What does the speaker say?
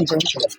evangelical